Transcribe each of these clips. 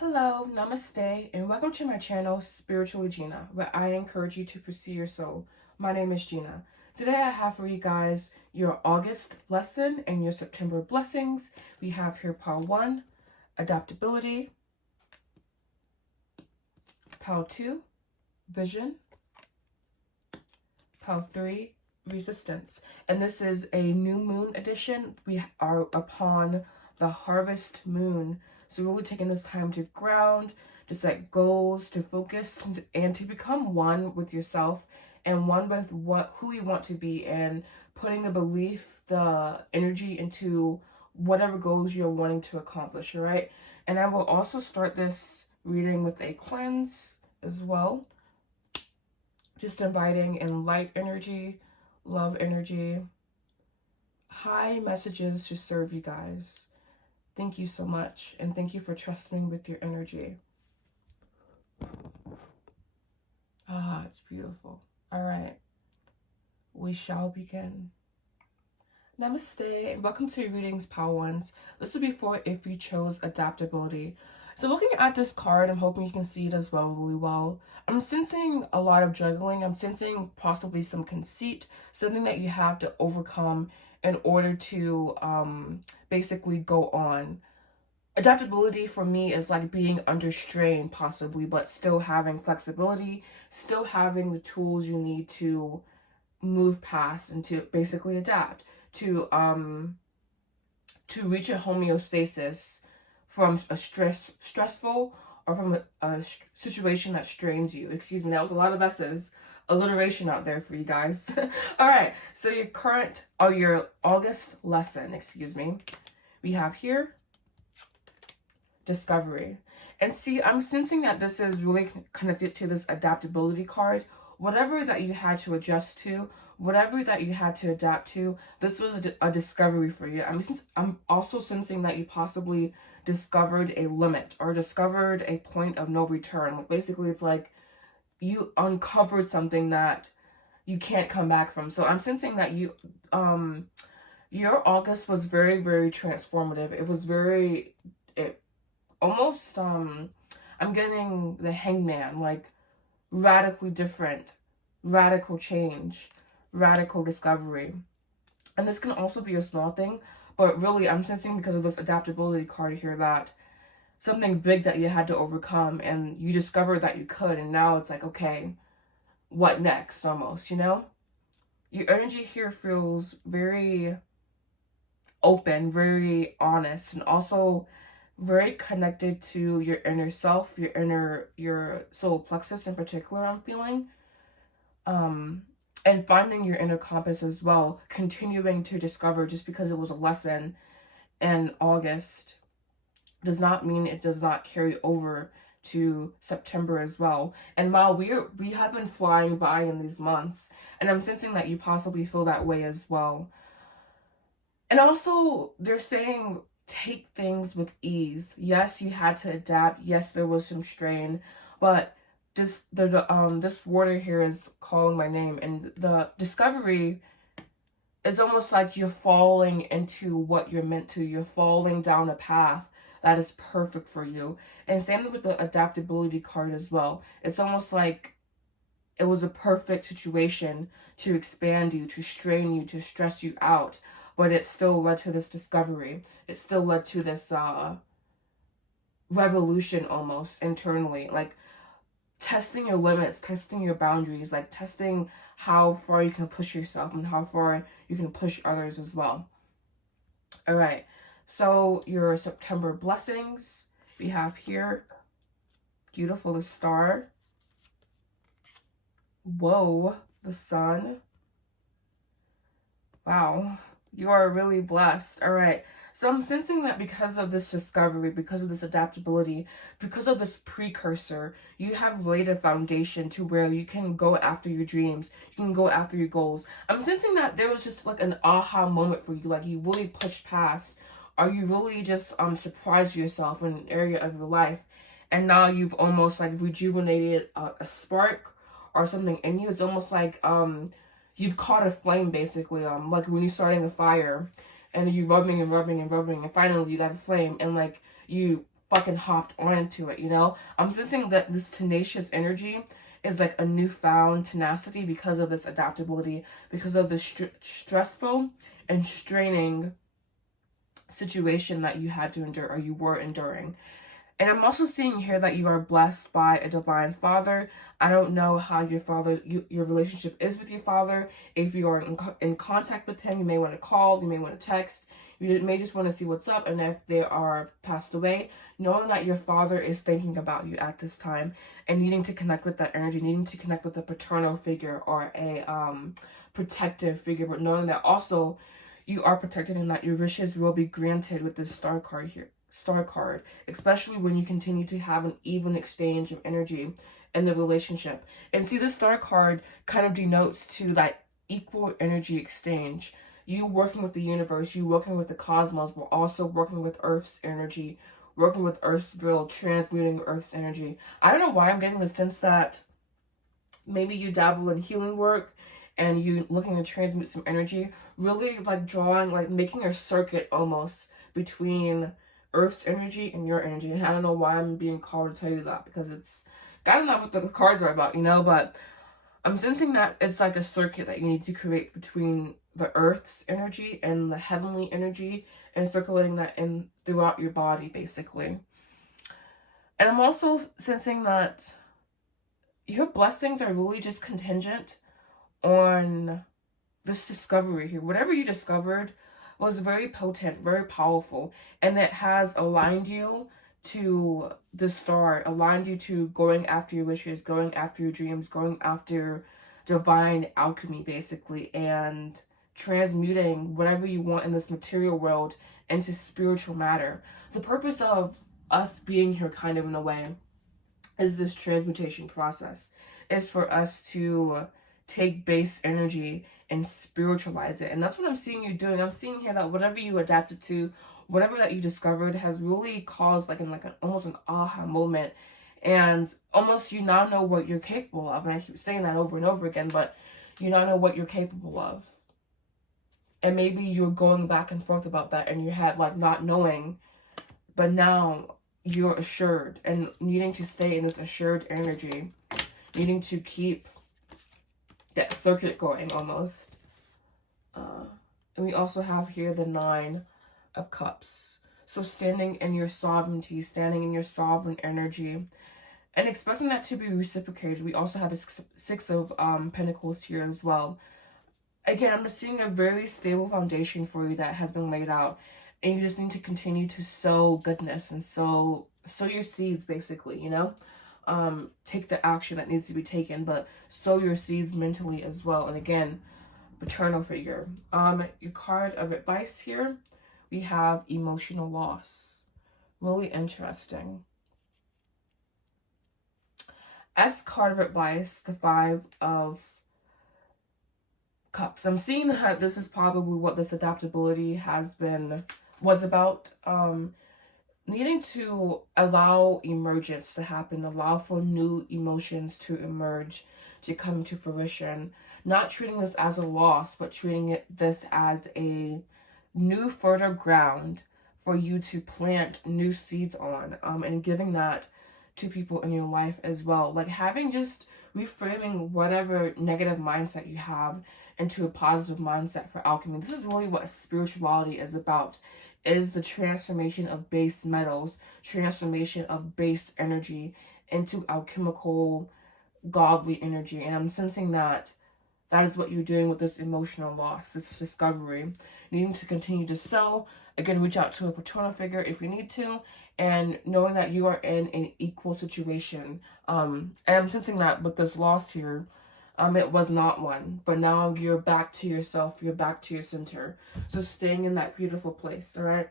Hello, Namaste, and welcome to my channel, Spiritually Gina, where I encourage you to pursue your soul. My name is Gina. Today I have for you guys your August lesson and your September blessings. We have here part 1, adaptability, part 2, vision, part 3, resistance. And this is a new moon edition. We are upon the harvest moon. So really taking this time to ground, to set goals, to focus, and to become one with yourself and one with who you want to be, and putting the belief, the energy into whatever goals you're wanting to accomplish, all right? And I will also start this reading with a cleanse as well. Just inviting in light energy, love energy, high messages to serve you guys. Thank you so much, and thank you for trusting me with your energy. Ah, it's beautiful. All right, we shall begin. Namaste, and welcome to your readings, Power Ones. This will be for if you chose adaptability. So looking at this card, I'm hoping you can see it as well, really well. I'm sensing a lot of juggling. I'm sensing possibly some conceit, something that you have to overcome in order to basically go on. Adaptability for me is like being under strain possibly, but still having flexibility, still having the tools you need to move past and to basically adapt, to reach a homeostasis from a stressful or from a situation that strains you. Excuse me, that was a lot of S's. Alliteration out there for you guys. All right, so your August lesson, excuse me, we have here discovery. And see, I'm sensing that this is really connected to this adaptability card. Whatever that you had to adjust to, whatever that you had to adapt to, this was a discovery for you. I'm also sensing that you possibly discovered a limit or discovered a point of no return. Like basically, it's like you uncovered something that you can't come back from. So I'm sensing that your August was very, very transformative. It was almost, I'm getting the hangman, like radically different, radical change, radical discovery. And this can also be a small thing, but really I'm sensing, because of this adaptability card here, that something big that you had to overcome and you discovered that you could, and now it's like, okay, what next, almost, you know? Your energy here feels very open, very honest, and also very connected to your inner self, your solar plexus in particular, I'm feeling. And finding your inner compass as well, continuing to discover. Just because it was a lesson in August does not mean it does not carry over to September as well. And while we have been flying by in these months, and I'm sensing that you possibly feel that way as well. And also, they're saying take things with ease. Yes, you had to adapt. Yes, there was some strain, but this water here is calling my name, and the discovery is almost like you're falling into what you're meant to. You're falling down a path that is perfect for you. And same with the adaptability card as well. It's almost like it was a perfect situation to expand you, to strain you, to stress you out, but it still led to this discovery. It still led to this revolution almost internally, like testing your limits, testing your boundaries, like testing how far you can push yourself and how far you can push others as well. All right, so your September blessings, we have here, beautiful, the star. Whoa, the sun. Wow, you are really blessed. All right, so I'm sensing that because of this discovery, because of this adaptability, because of this precursor, you have laid a foundation to where you can go after your dreams, you can go after your goals. I'm sensing that there was just like an aha moment for you, like you really pushed past, or you really just surprised yourself in an area of your life, and now you've almost like rejuvenated a spark or something in you. It's almost like you've caught a flame, basically, like when you're starting a fire and you're rubbing and rubbing and rubbing, and finally you got a flame, and like you fucking hopped onto it, you know? I'm sensing that this tenacious energy is like a newfound tenacity because of this adaptability, because of this stressful and straining situation that you had to endure, or you were enduring. And I'm also seeing here that you are blessed by a divine father. I don't know how your father, your relationship is with your father. If you are in contact with him, you may want to call, you may want to text. You may just want to see what's up. And if they are passed away, knowing that your father is thinking about you at this time and needing to connect with that energy, needing to connect with a paternal figure or a protective figure, but knowing that also you are protected and that your wishes will be granted with this star card here. Star card, especially when you continue to have an even exchange of energy in the relationship. And see, this star card kind of denotes to that equal energy exchange. You working with the universe, you working with the cosmos, but also working with Earth's energy, working with Earth's field, transmuting Earth's energy. I don't know why I'm getting the sense that maybe you dabble in healing work and you looking to transmute some energy, really like drawing, like making a circuit almost between Earth's energy and your energy. And I don't know why I'm being called to tell you that, because it's gotta know what the cards are about, you know, but I'm sensing that it's like a circuit that you need to create between the Earth's energy and the heavenly energy, and circulating that in throughout your body, basically. And I'm also sensing that your blessings are really just contingent on this discovery here. Whatever you discovered was very potent, very powerful, and it has aligned you to the star, aligned you to going after your wishes, going after your dreams, going after divine alchemy, basically, and transmuting whatever you want in this material world into spiritual matter. The purpose of us being here, kind of in a way, is this transmutation process, is for us to take base energy and spiritualize it. And that's what I'm seeing you doing. I'm seeing here that whatever you adapted to, whatever that you discovered, has really caused like almost an aha moment. And almost you now know what you're capable of. And I keep saying that over and over again, but you now know what you're capable of. And maybe you're going back and forth about that in your head, like not knowing, but now you're assured and needing to stay in this assured energy, needing to keep that circuit going almost. And we also have here the 9 of Cups. So standing in your sovereignty, standing in your sovereign energy, and expecting that to be reciprocated. We also have the 6 of Pentacles here as well. Again, I'm just seeing a very stable foundation for you that has been laid out. And you just need to continue to sow goodness and sow your seeds, basically, you know? Take the action that needs to be taken, but sow your seeds mentally as well. And again, paternal figure. Your card of advice here, we have emotional loss. Really interesting. As card of advice, the 5 of Cups. I'm seeing that this is probably what this adaptability was about. Needing to allow emergence to happen, allow for new emotions to emerge, to come to fruition. Not treating this as a loss, but treating this as a new fertile ground for you to plant new seeds on, and giving that to people in your life as well. Like having just reframing whatever negative mindset you have into a positive mindset for alchemy. This is really what spirituality is about. Is the transformation of base metals, transformation of base energy into alchemical, godly energy. And I'm sensing that that is what you're doing with this emotional loss, this discovery. Needing to continue to sow. Again, reach out to a paternal figure if you need to. And knowing that you are in an equal situation. And I'm sensing that with this loss here, it was not one, but now you're back to yourself, you're back to your center. So staying in that beautiful place, all right?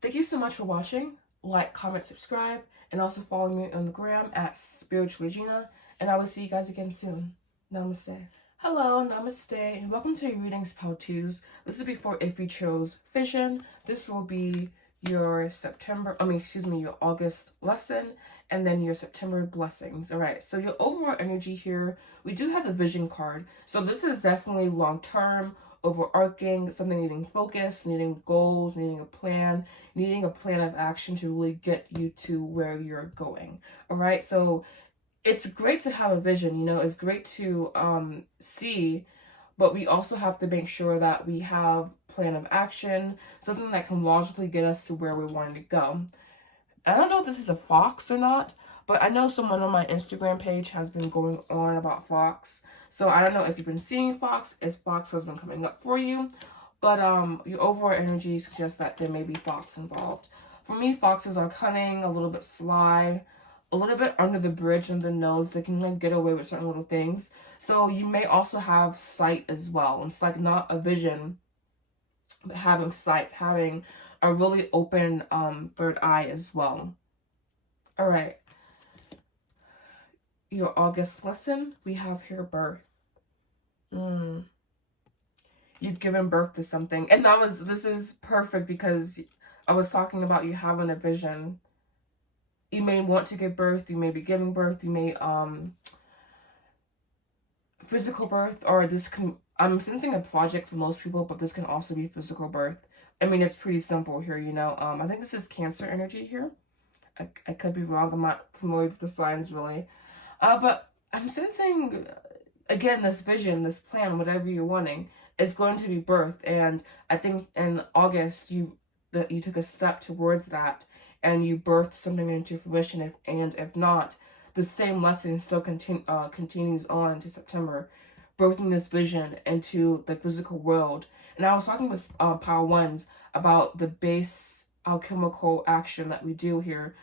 Thank you so much for watching. Like, comment, subscribe, and also follow me on the gram at Spiritually Gina, and I will see you guys again soon. Namaste. Hello, namaste, and welcome to your readings how to's. This is before if you chose vision. This will be your your August lesson, and then your September blessings. All right, so your overall energy here, we do have the vision card. So this is definitely long-term overarching, something needing focus, needing goals, needing a plan of action to really get you to where you're going. All right. So it's great to have a vision, you know, it's great to see, but we also have to make sure that we have plan of action, something that can logically get us to where we want to go. I don't know if this is a fox or not, but I know someone on my Instagram page has been going on about fox. So I don't know if you've been seeing fox, if fox has been coming up for you, but your overall energy suggests that there may be fox involved. For me, foxes are cunning, a little bit sly, a little bit under the bridge and the nose. They can like get away with certain little things. So you may also have sight as well. It's like not a vision, but having sight, having a really open third eye as well. All right. Your August lesson, we have here birth. You've given birth to something. And this is perfect because I was talking about you having a vision. You may want to give birth, you may be giving birth, you may physical birth, or this can, I'm sensing a project for most people, but this can also be physical birth. I mean, it's pretty simple here, you know. I think this is Cancer energy here. I could be wrong. I'm not familiar with the signs really. But I'm sensing, again, this vision, this plan, whatever you're wanting, is going to be birth. And I think in August, you took a step towards that and you birthed something into fruition. If not, the same lesson still continues on to September, birthing this vision into the physical world. And I was talking with Power Ones about the base alchemical action that we do here.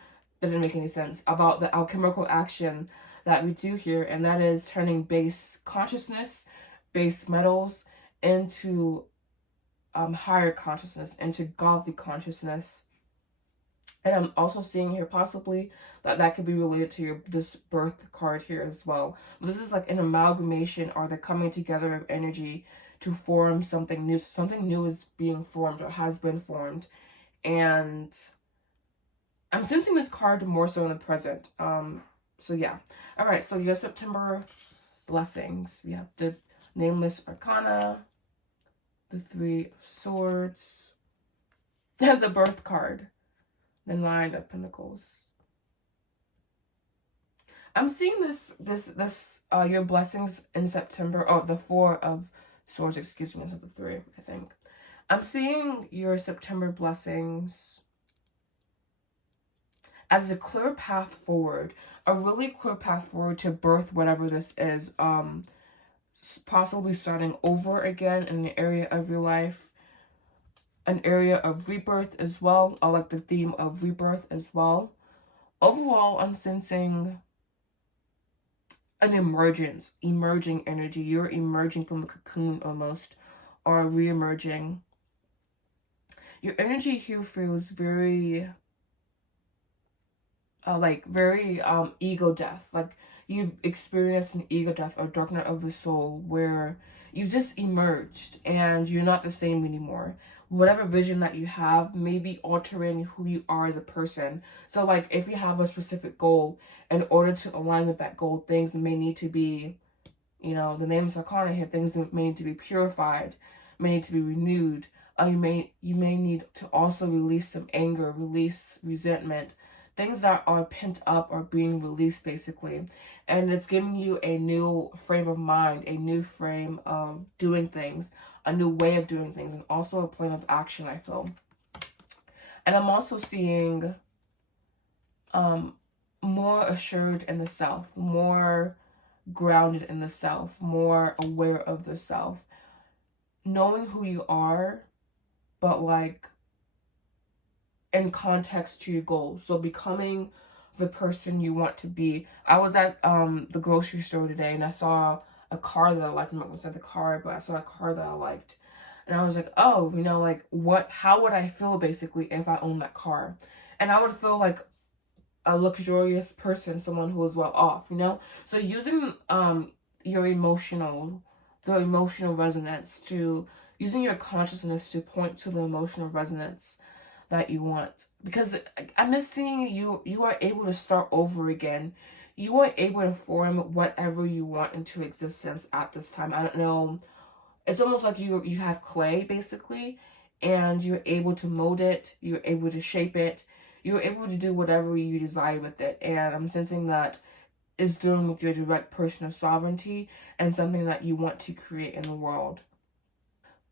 That didn't make any sense. About the alchemical action that we do here, and that is turning base consciousness, base metals, into higher consciousness, into godly consciousness. And I'm also seeing here possibly that could be related to this birth card here as well. But this is like an amalgamation or the coming together of energy to form something new. Something new is being formed or has been formed. And I'm sensing this card more so in the present. So yeah. All right, so your September blessings. We have the Nameless Arcana, the Three of Swords, and the Birth card, the Nine of Pentacles. I'm seeing this your blessings in September. Oh, the Four of Swords, excuse me, instead of the Three, I think. I'm seeing your September blessings as a clear path forward, a really clear path forward to birth whatever this is, possibly starting over again in an area of your life, an area of rebirth as well. I like the theme of rebirth as well. Overall, I'm sensing an emerging energy. You're emerging from a cocoon almost, or re-emerging. Your energy here feels very ego death. Like you've experienced an ego death or dark night of the soul where you've just emerged and you're not the same anymore. Whatever vision that you have may be altering who you are as a person. So like if you have a specific goal, in order to align with that goal, things may need to be, you know, the name of Arcana here, things may need to be purified, may need to be renewed. You may need to also release some anger, release resentment, things that are pent up are being released basically. And it's giving you a new frame of mind, a new frame of doing things, a new way of doing things, and also a plan of action, I feel. And I'm also seeing more assured in the self, more grounded in the self, more aware of the self, knowing who you are, but like in context to your goals. So becoming the person you want to be. I was at the grocery store today and I saw a car that I liked. I'm not gonna say the car, but I saw a car that I liked. And I was like, oh, you know, like how would I feel basically if I owned that car? And I would feel like a luxurious person, someone who is well off, you know? So using your emotional resonance using your consciousness to point to the emotional resonance that you want. Because I'm just seeing you are able to start over again. You are able to form whatever you want into existence at this time. I don't know it's almost like you have clay basically, and you're able to mold it, you're able to shape it, you're able to do whatever you desire with it. And I'm sensing that is dealing with your direct personal sovereignty and something that you want to create in the world.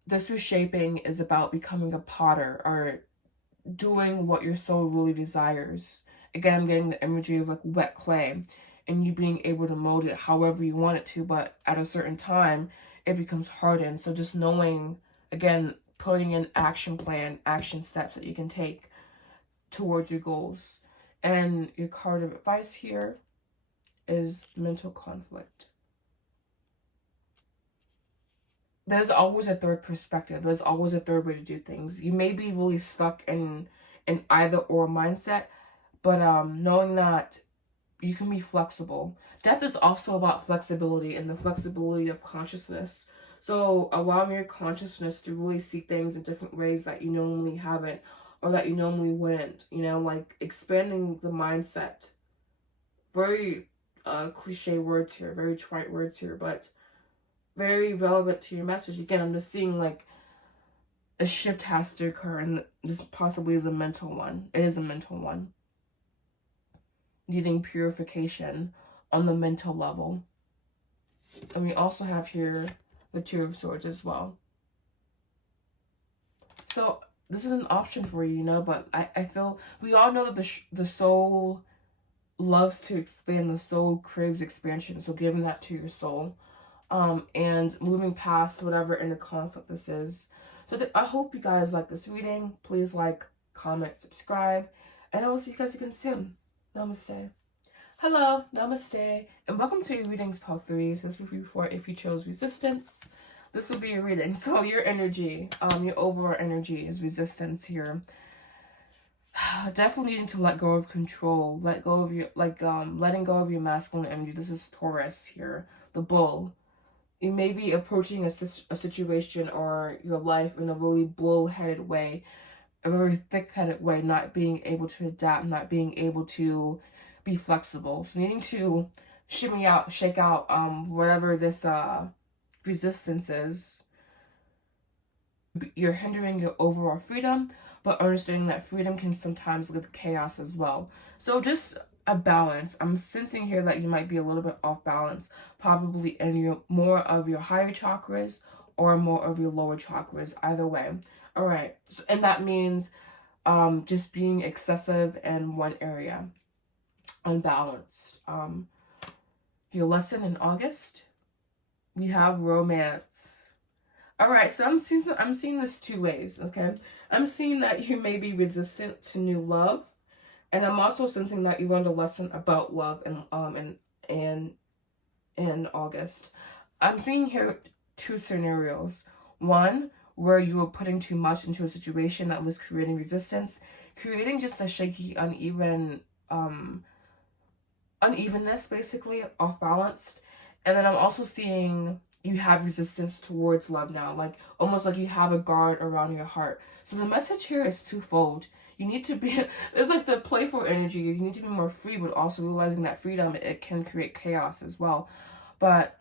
This reshaping is about becoming a potter or doing what your soul really desires. Again, I'm getting the imagery of like wet clay and you being able to mold it however you want it to, but at a certain time, it becomes hardened. So just knowing, again, putting in action plan, action steps that you can take towards your goals. And your card of advice here is mental conflict. There's always a third perspective. There's always a third way to do things. You may be really stuck in an either or mindset, but knowing that you can be flexible. Death is also about flexibility and the flexibility of consciousness. So allowing your consciousness to really see things in different ways that you normally haven't or that you normally wouldn't, you know, like expanding the mindset. Very cliche words here, very trite words here, but very relevant to your message. Again, I'm just seeing like a shift has to occur, and this possibly is a mental one. It is a mental one. Needing purification on the mental level. And we also have here the Two of Swords as well. So this is an option for you, you know, but I feel we all know that the soul loves to expand. The soul craves expansion. So giving that to your soul. And moving past whatever inner conflict this is. So I hope you guys like this reading. Please like, comment, subscribe, and I will see you guys again soon. Namaste. Hello, namaste, and welcome to your readings part 3. So this will be for if you chose resistance. This will be your reading. So your energy, your overall energy is resistance here. Definitely needing to let go of control, let go of your, letting go of your masculine energy. This is Taurus here, the bull. You may be approaching a situation or your life in a really bull-headed way, a very thick-headed way, not being able to adapt, not being able to be flexible. So needing to shimmy out, shake out whatever this resistance is. You're hindering your overall freedom, but understanding that freedom can sometimes lead to chaos as well. So just a balance. I'm sensing here that you might be a little bit off balance, probably in your more of your higher chakras or more of your lower chakras, either way. All right, so, and that means just being excessive in one area, unbalanced. Your lesson in August, we have romance. All right, so I'm seeing this two ways. Okay, I'm seeing that you may be resistant to new love. And I'm also sensing that you learned a lesson about love in August. I'm seeing here two scenarios. One, where you were putting too much into a situation that was creating resistance, creating just a shaky, unevenness, basically, off balanced. And then I'm also seeing you have resistance towards love now, like almost like you have a guard around your heart. So the message here is twofold. You need to be, it's like the playful energy. You need to be more free, but also realizing that freedom, it can create chaos as well. But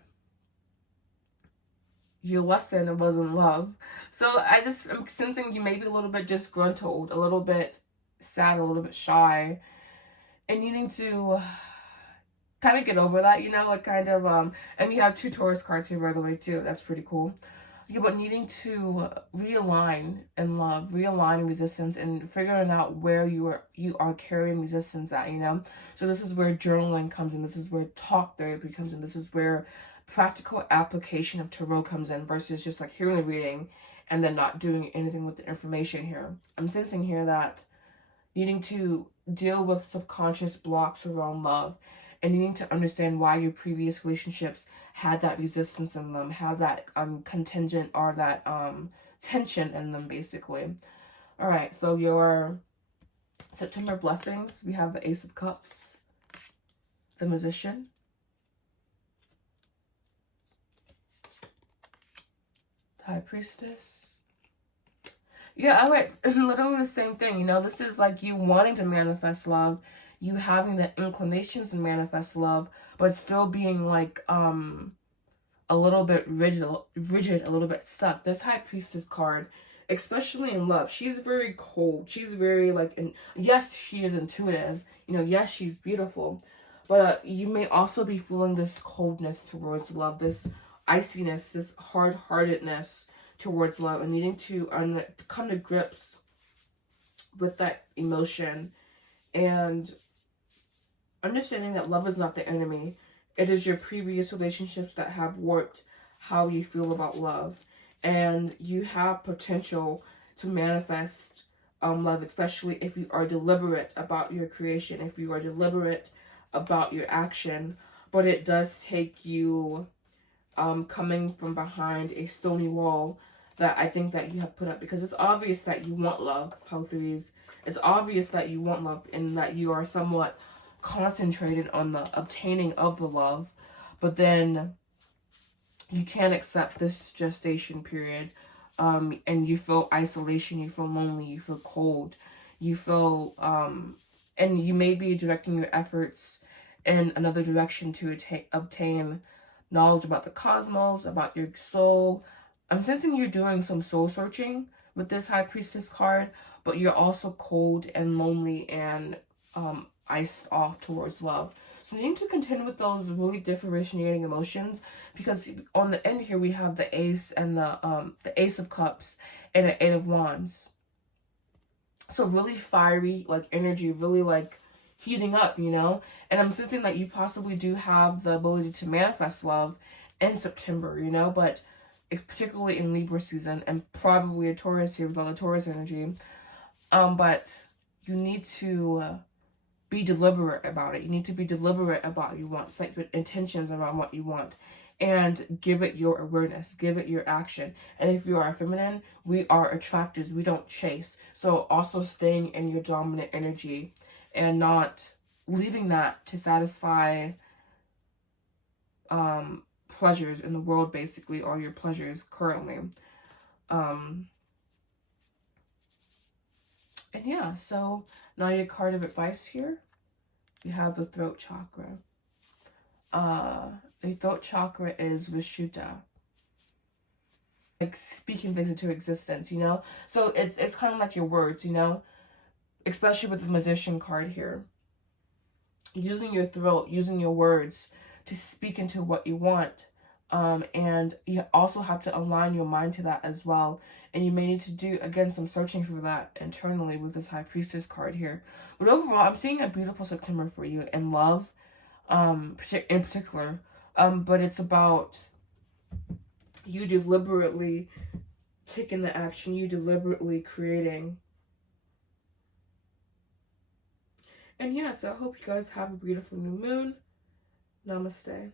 your lesson wasn't love. So I'm sensing you may be a little bit disgruntled, a little bit sad, a little bit shy, and needing to kind of get over that, you know, like kind of, and we have two Taurus cards here, by the way, too. That's pretty cool. Yeah, but needing to realign in love, realign in resistance, and figuring out where you are carrying resistance at, you know? So this is where journaling comes in. This is where talk therapy comes in. This is where practical application of tarot comes in versus just like hearing a reading and then not doing anything with the information here. I'm sensing here that needing to deal with subconscious blocks around love and needing to understand why your previous relationships had that resistance in them, had that contingent or that tension in them, basically. All right, so your September blessings, we have the Ace of Cups, the Magician, High Priestess. Yeah, all right, literally the same thing, you know, this is like you wanting to manifest love, you having the inclinations to manifest love, but still being like a little bit rigid, a little bit stuck. This High Priestess card, especially in love, she's very cold. She's very like, yes, she is intuitive. You know, yes, she's beautiful. But you may also be feeling this coldness towards love, this iciness, this hard-heartedness towards love, and needing to come to grips with that emotion, and understanding that love is not the enemy. It is your previous relationships that have warped how you feel about love. And you have potential to manifest love, especially if you are deliberate about your creation, if you are deliberate about your action. But it does take you coming from behind a stony wall that I think that you have put up, because it's obvious that you want love, Pile Threes. It's obvious that you want love and that you are somewhat concentrated on the obtaining of the love, but then you can't accept this gestation period, and you feel isolation, you feel lonely, you feel cold, you feel and you may be directing your efforts in another direction to obtain knowledge about the cosmos, about your soul. I'm sensing you're doing some soul searching with this High Priestess card, but you're also cold and lonely and iced off towards love. So you need to contend with those really differentiating emotions, because on the end here we have the Ace and the Ace of Cups and the Eight of Wands. So really fiery, like energy, really like heating up, you know? And I'm sensing that you possibly do have the ability to manifest love in September, you know? But particularly in Libra season, and probably a Taurus here with all the Taurus energy. But you need to be deliberate about it. You need to be deliberate about what you want. Set your intentions around what you want. And give it your awareness. Give it your action. And if you are a feminine, we are attractors. We don't chase. So also staying in your dominant energy and not leaving that to satisfy pleasures in the world, basically, or your pleasures currently. And yeah, so now your card of advice here. You have the throat chakra. The throat chakra is Vishuddha. Like speaking things into existence, you know? So it's kind of like your words, you know? Especially with the Magician card here. Using your throat, using your words to speak into what you want. And you also have to align your mind to that as well. And you may need to do, again, some searching for that internally with this High Priestess card here. But overall, I'm seeing a beautiful September for you in love, in particular. But it's about you deliberately taking the action, you deliberately creating. And yeah, so I hope you guys have a beautiful new moon. Namaste.